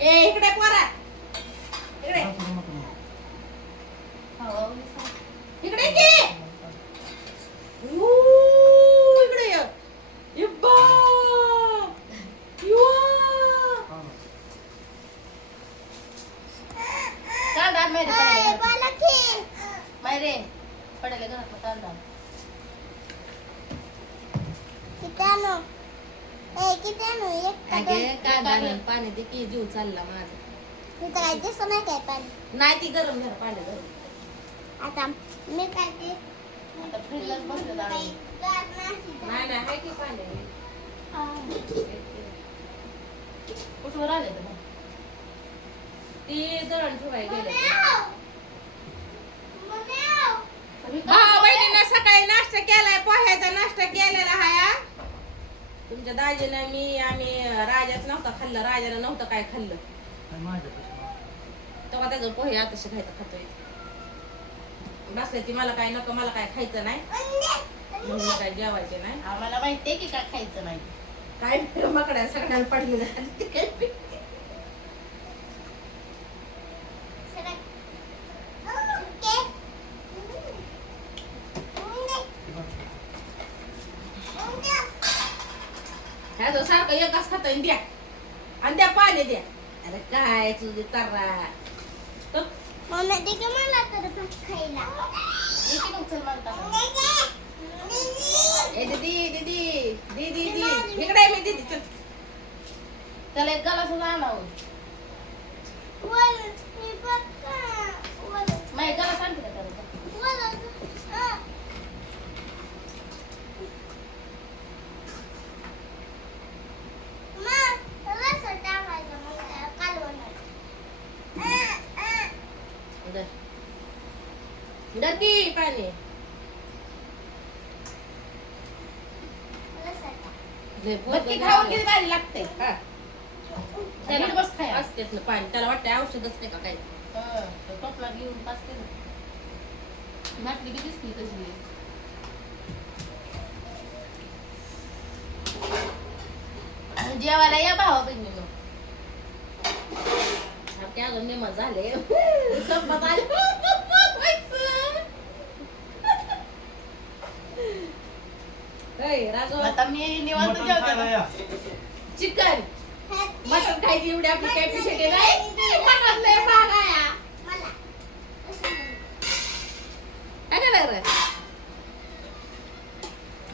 ए इकडे पोरा इकडे इकडे की इकडे ये इब्बा कांदा माहिती माहिती पडेल घरात कांदा पाणी दे की जीव चालला माझा नाही ती गरम झालं पाणी गरम आता मी काय ते आता फ्रीजलाच बसलं नाही नाही आहे की पाणी कुठवर आले तर ती दळण ठेवाय गेले मग भाऊ बहिणीनं सकाळी नाश्ता केलाय पोह्याचा नाश्ता केलेला हाया तुमच्या दाजीनं मी आम्ही राजाच नव्हता खाल्लं राजानं नव्हतं काय खाल्लं तेव्हा त्याचं पोहे आता खायचं खातोय बसले ती मला काय नको मला काय खायचं नाही म्हणून काय जेवायचे नाही आम्हाला माहितीये की काय खायचं नाही काय मकड्या सगळ्यांना पडलेलं ह्या जो सारखं एकच खातोय द्या आणि द्या पाणी द्या अरे काय तुझी तर्रा मम्मी दे की मला तर भात खायला किती मग चल म्हणता ए दीदी दीदी दीदी दीदी इकडे मी दीदी चल त्याला एक गलास आणावं माझ्या गलास आणते का त्याला दर की पाणी बत्ती खाऊन किती भारी लागते हा त्याला बस खाया असते पाणी त्याला वाटतं औषधच नाही का काही टोपला घेऊन पास केलं बाटली बी दिसली तशी जेवायला या भावा बहिणी ते अजून निम झाले संपत आले राघव आता मी निवांत जेवते चिकन मटन खायची एवढी आपली कॅपॅसिटी नाही मटन लय महाग आहे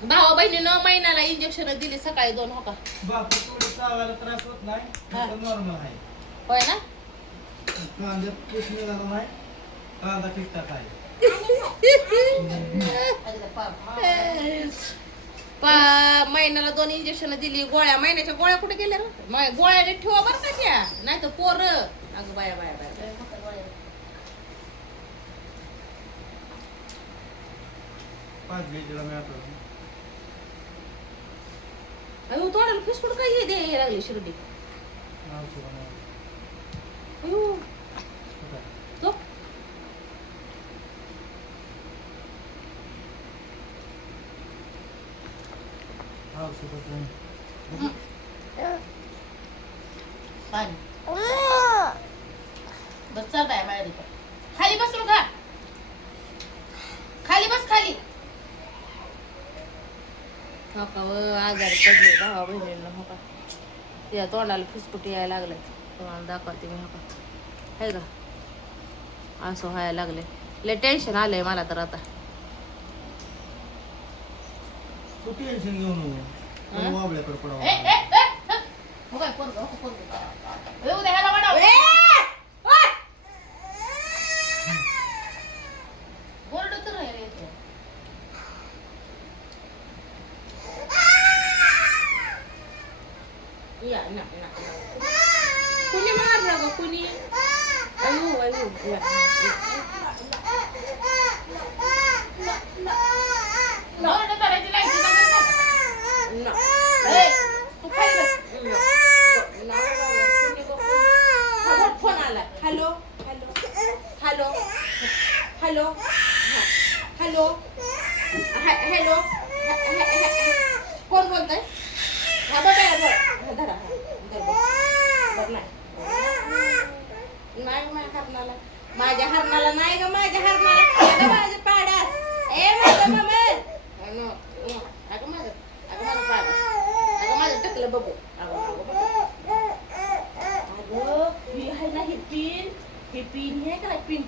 भावा बहिणीनं महिन्याला इंजेक्शन दिली सकाळी 2 हो का बापू थोडी चावायला त्रास होत नाही नॉर्मल आहे होय ना कांद्यात पीठ निघाला नाही कांदा टिकटाक आहे महिन्याला 2 इंजेक्शन दिली गोळ्या महिन्याच्या गोळ्या कुठे गेल्या गोळ्याने ठेवा बरं का त्या नाही तर पोर अगं बाया बाया बाया पाच भेटीला मिळतो अयो तोंडाला फिसकुड काय हे द्यायला लागली शिर्डी अयो तो पाणी बस चल बाय माझ्या खाली बस खा खाली बस खाली हो का आजारी पडले भावा बहिणीला हो का त्या तोंडाला फिसकुटी यायला लागले तुम्हाला दाखवते मी हो का आहे का असं व्हायला लागले लय टेन्शन आलंय मला तर आता तू टेन्शन घेऊ नको वाबळ्याकडे पडावं हो काय पोरगं उद्या ह्याला वाढावं बोर्ड तर राहिले इथे या ना कुणी मारलं ग कुणी अयो अयो बोर्ड करायची लायकी ना तू खाली बस फोन आला hello hello hello hello hello hello कोण बोलतंय हा बघा धरा धरा नाही हरणाला माझ्या हरणाला नाही ग माझ्या हरणाला खायला माझ्या पाडास ए माझं मम्मी अगं माझं पाडास अगं माझं टकलं बघू अगं ही आहे ना ही पिन हे का नाही पिन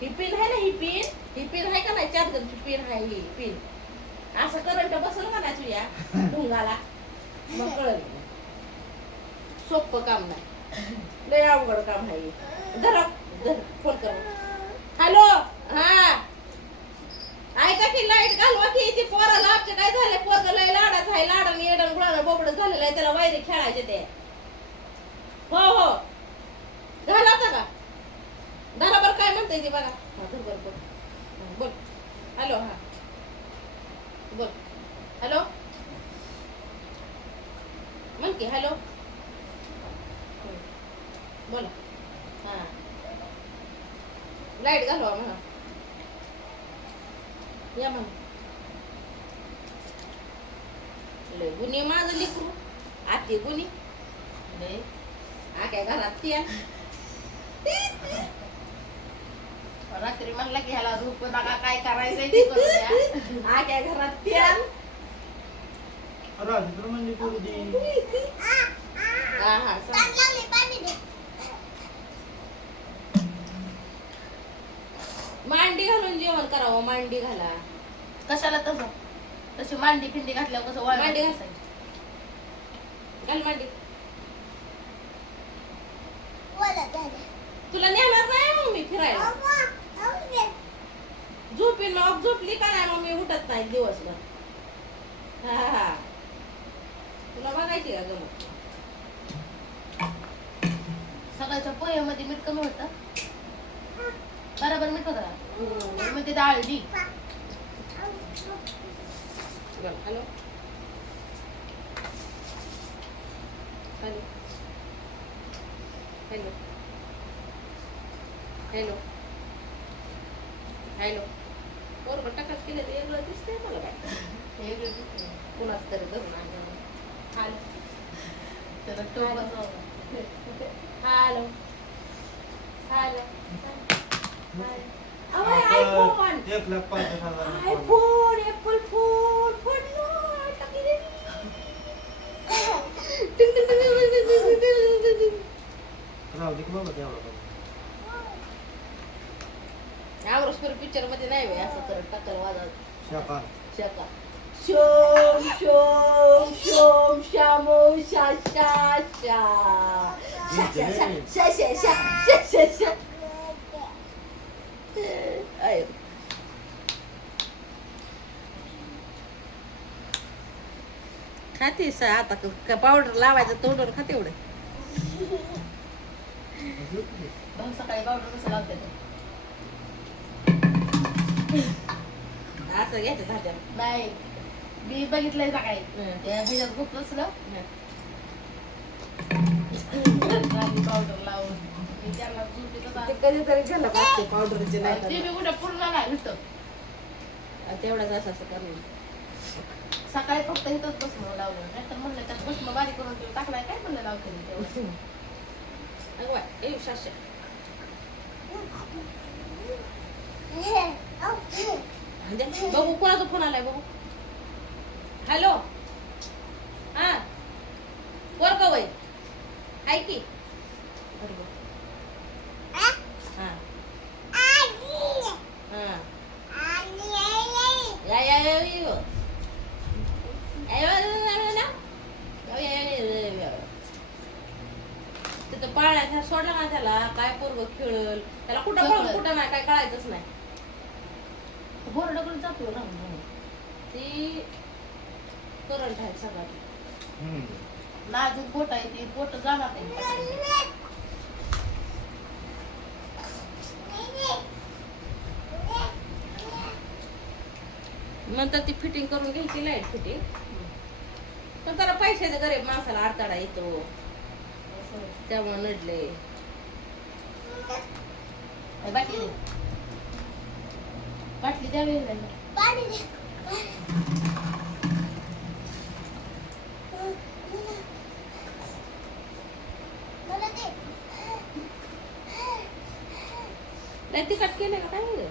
ही पिन आहे ना ही पिन आहे का नाही चार्जरची पिन आहे ही पिन असं करंट बसलं का नाही तुझ्या ढुंगाला मग कळलं सोपं काम नाही लय अवघड काम आहे धर फोन कर हॅलो हा ऐका की लाईट घालवा की ती पोराला आमच्या काय झालंय पोरग लय लाडाच आहे लाडाने येडण गुळानं बोबड झालेलं आहे त्याला वायरी खेळायचे ते हो झाला होता का बरोबर काय म्हणताय ते बघा बोल हॅलो हा बोल हॅलो म्हण की हॅलो बोला हा लाईट घालवा म्हणा या म्हणा लय गुन्हे माझं लेकरू आते गुन्हे लय काय घरात ती रात्री म्हणला की ह्याला रूप नका काय करायचंय ते करू द्या काय घरात तेल राजूला म्हणजे करू दे. हा लागली पाणी दे. मांडी घालून जेवण करावं मांडी घाला कशाला तसं तशी मांडी फिंडी घातल्यावर कसं वळ मांडी घाल घाल मांडी बोला झालं. तुला नेणार नाही मग मी फिरायला अव्वा, अव्वा. झोपीन मग झोपली का नाही मग मी उठत नाही दिवसभर हा तुला बघायची का गमत सकाळच्या पोह्यामध्ये मीठ कमी होतं बरोबर मीठ होतं का मग ते डाळ D hello hello hello hello hello बरोबर टाकाच केलं ते वेगळं दिसतंय मला काय वेगळं दिसतं. कुणाच तरी धरून आणलं हॅलो त्याचा टोप असा hello hello iPhone 1,50,000 iPhone apple phone पडलो टाकी दे राहू दे की बाबा तेवढा आमरसपुरी पिक्चर मध्ये नाही बाई असं तर टक्कर वाजवत शापा शका शोम शोम शोम शामो शा शा शा शा शा शा शा शा शा शा आय खाते आता पावडर लावायचं तोंडावर खाते एवढं भाऊ सकाळी पावडर कसं लावते ते असं घ्यायचं भाज्या नाही मी बघितलंय सकाळी हं. त्या ह्याच्यात खूप नसलं पावडर लावून मी त्याला झोपेत ते कधीतरी झालं का असते पावडरचे ते नाही मी कुठं पूर्ण नाही नुसतं तेवढाच असं करून सकाळी फक्त इथंच बसणं लावलं नाही तर म्हणलं त्यात बसणं बारीक करून ते टाकलाय काय म्हणलं लावते मी तेवढं अगं बाय ए शाश्या बघू कोणाचा फोन आलाय बघू हॅलो हा वर का वय हाय की हा हा या या या तिथं पाळण्यात सोडला ना त्याला काय पोरग खेळल त्याला कुठं बघ कुठं नाही काय कळायचंच नाही बोरडाकडे जातो ना ती करंट आहे सगळं नाजूक बोट आहे ती बोट जाणार नाही नंतर ती फिटिंग करून घ्यायची लाईट फिटिंग पण त्याला पैशाचा गरीब माणसाला अडथळा येतो त्यामुळे नडले बाटली दे बाटली द्यावी पाणी दे. मला दे. लय तिखट केलं का काय रे?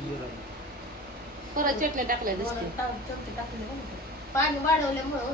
जिरं. परत चटणी टाकल्या दिसते चमचे टाकले पाणी वाढवल्यामुळं